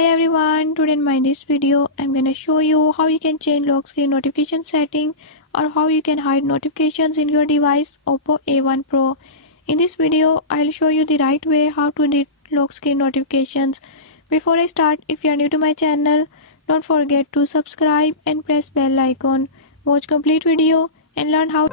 Hi everyone, today in this video I'm gonna show you how you can change lock screen notification setting or how you can hide notifications in your device Oppo A1 Pro. In this video I'll show you the right way how to delete lock screen notifications. Before I start, if you are new to my channel, don't forget to subscribe and press bell icon. Watch complete video and learn how